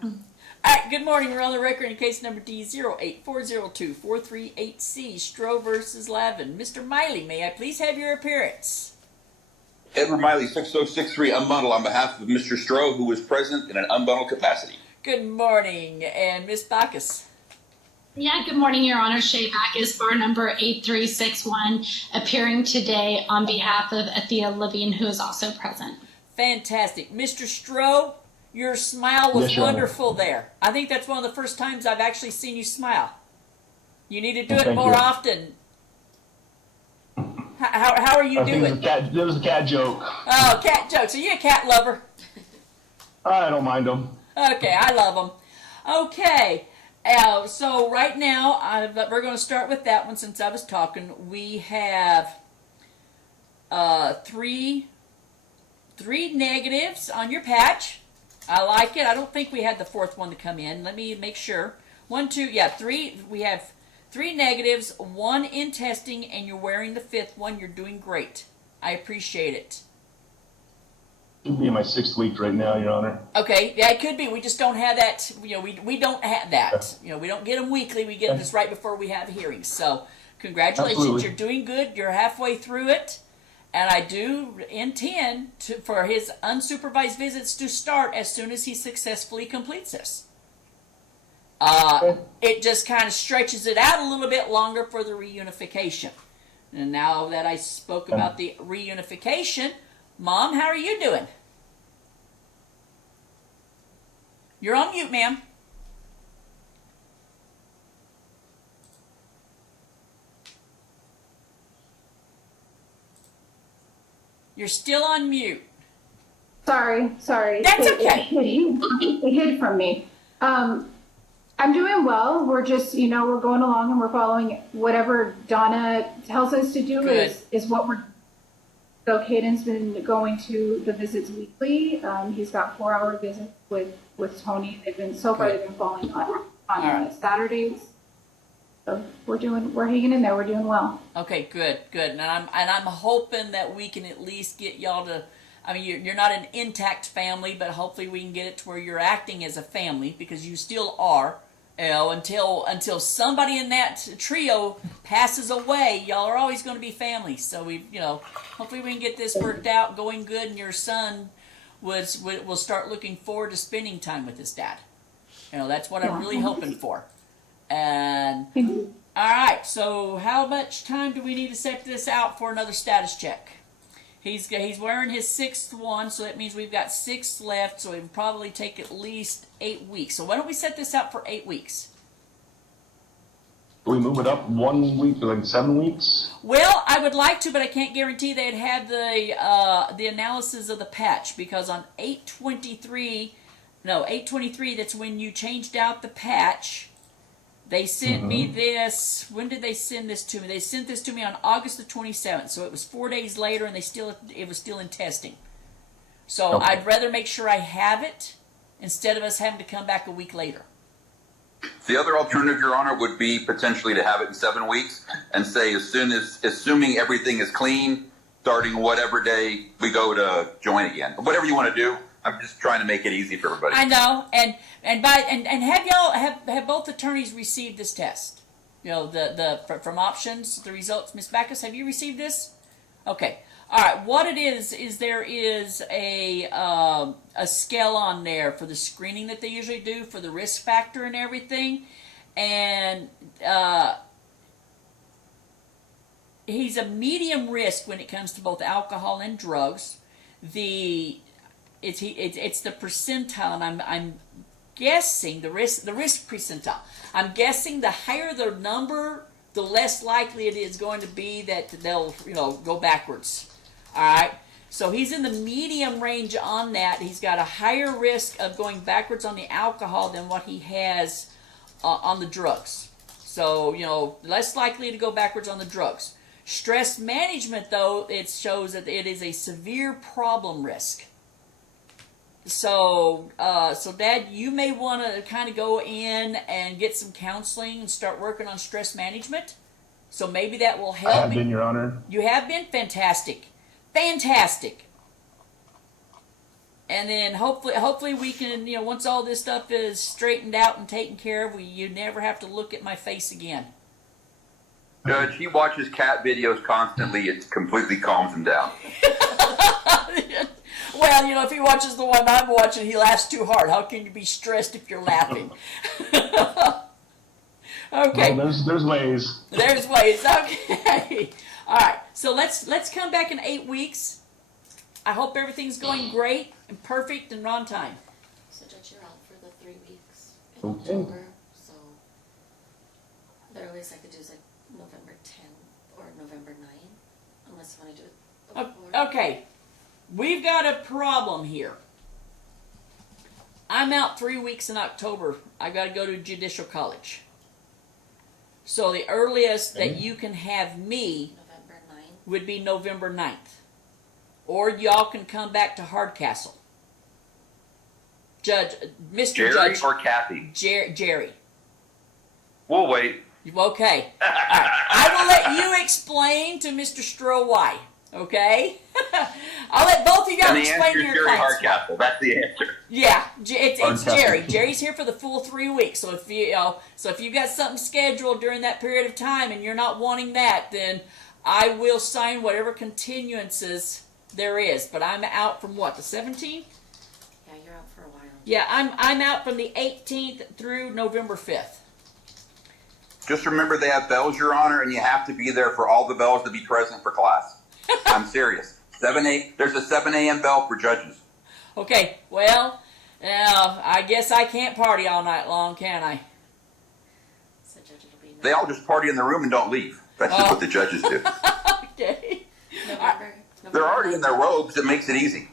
Karen. All right, good morning. We're on the record in case number D08402-438C, Stroh versus Lavin. Mr. Miley, may I please have your appearance? Edward Miley, 6063, unbundle on behalf of Mr. Stroh, who was present in an unbundled capacity. Good morning. And Ms. Bacchus? Yeah, good morning, Your Honor. Shay Bacchus, bar number 8361, appearing today on behalf of Athea Lavin, who is also present. Fantastic. Mr. Stroh, your smile was wonderful there. I think that's one of the first times I've actually seen you smile. You need to do it more often. How are you doing? It was a cat joke. Oh, cat jokes. Are you a cat lover? I don't mind them. Okay, I love them. Okay, so right now, we're going to start with that one since I was talking. We have three negatives on your patch. I like it. I don't think we had the fourth one to come in. Let me make sure. 1, 2, yeah, 3. We have 3 negatives, 1 in testing, and you're wearing the 5th one. You're doing great. I appreciate it. Should be in my 6th week right now, Your Honor. Okay, yeah, it could be. We just don't have that. You know, we don't have that. You know, we don't get them weekly. We get them just right before we have hearings. So, congratulations. Absolutely. You're doing good. You're halfway through it. And I do intend for his unsupervised visits to start as soon as he successfully completes this. It just kind of stretches it out a little bit longer for the reunification. And now that I spoke about the reunification, Mom, how are you doing? You're on mute, ma'am. You're still on mute. Sorry. That's okay. It hid from me. I'm doing well. We're just, we're going along and we're following whatever Donna tells us to do is what we're. So Caden's been going to the visits weekly. He's got 4-hour visits with Tony. They've been falling on Saturdays. So we're hanging in there. We're doing well. Okay, good. And I'm hoping that we can at least get y'all to. I mean, you're not an intact family, but hopefully we can get it to where you're acting as a family, because you still are. Until somebody in that trio passes away, y'all are always going to be family. So hopefully we can get this worked out, going good, and your son will start looking forward to spending time with his dad. That's what I'm really hoping for. And all right, so how much time do we need to set this out for another status check? He's wearing his 6th one, so that means we've got 6 left, so it would probably take at least 8 weeks. So why don't we set this out for 8 weeks? Can we move it up 1 week to like 7 weeks? Well, I would like to, but I can't guarantee they'd have the analysis of the patch, because on 8/23, that's when you changed out the patch. They sent me this. When did they send this to me? They sent this to me on August the 27th. So it was 4 days later, and it was still in testing. So I'd rather make sure I have it instead of us having to come back a week later. The other alternative, Your Honor, would be potentially to have it in 7 weeks and say assuming everything is clean, starting whatever day we go to join again. Whatever you want to do. I'm just trying to make it easy for everybody. I know, and have y'all have both attorneys received this test? From options, the results. Ms. Bacchus, have you received this? Okay, all right. What it is there is a scale on there for the screening that they usually do for the risk factor and everything, and he's a medium risk when it comes to both alcohol and drugs. It's the percentile, and I'm guessing the risk percentile. I'm guessing the higher the number, the less likely it is going to be that they'll go backwards. All right. So he's in the medium range on that. He's got a higher risk of going backwards on the alcohol than what he has on the drugs. So less likely to go backwards on the drugs. Stress management, though, it shows that it is a severe problem risk. So Dad, you may want to kind of go in and get some counseling and start working on stress management. So maybe that will help. I have been, Your Honor. You have been? Fantastic. and then hopefully we can, once all this stuff is straightened out and taken care of, you never have to look at my face again. Judge, he watches cat videos constantly. It completely calms him down. Well, if he watches the one I'm watching, he laughs too hard. How can you be stressed if you're laughing? Okay. Well, there's ways. There's ways. Okay. All right. So let's come back in 8 weeks. I hope everything's going great and perfect and on time. So Judge, you're out for the 3 weeks in Okay. October. So the earliest I could do is like November 10th or November 9th, unless you want to do it before. Okay. We've got a problem here. I'm out 3 weeks in October. I got to go to Judicial College. So the earliest that you can have me November 9th. would be November 9th. Or y'all can come back to Hardcastle. Judge, Mr. Jerry Judge. or Kathy? Jerry. We'll wait. Okay. All right. I will let you explain to Mr. Stroh why. Okay? I'll let both of y'all And the explain answer to is your Jerry clients. Hardcastle. That's the answer. Yeah, it's Hardcastle. Jerry. Jerry's here for the full 3 weeks. So if you got something scheduled during that period of time and you're not wanting that, then I will sign whatever continuances there is. But I'm out from what, the 17th? Yeah, you're out for a while. Yeah, I'm out from the 18th through November 5th. Just remember they have bells, Your Honor, and you have to be there for all the bells to be present for class. I'm serious. 7 There's a 7 a.m. bell for judges. Okay, well, I guess I can't party all night long, can I? So Judge, it'll be They all just party in the room and don't leave. That's just what the judges do. Okay. November. They're already in their robes. It makes it easy.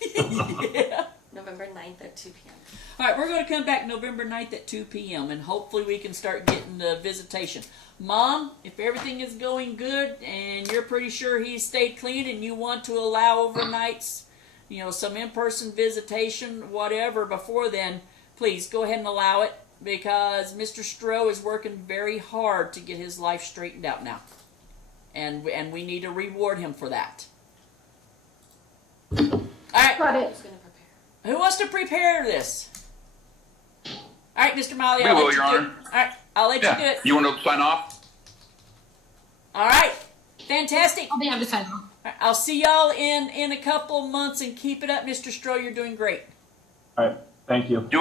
Yeah. November 9th at 2 p.m. All right, we're going to come back November 9th at 2 p.m. and hopefully we can start getting the visitation. Mom, if everything is going good and you're pretty sure he's stayed clean and you want to allow overnights, some in-person visitation, whatever, before then, please go ahead and allow it because Mr. Stroh is working very hard to get his life straightened out now. And we need to reward him for that. All right. Got it. Who's going to prepare? Who wants to prepare this? All right, Mr. Miley, We I'll will, let you Your do Honor. it. All right, I'll let you do it. You want to sign off? All right, fantastic. I'll be happy to sign off. All right, I'll see y'all in a couple months and keep it up, Mr. Stroh. You're doing great. All right. Thank you.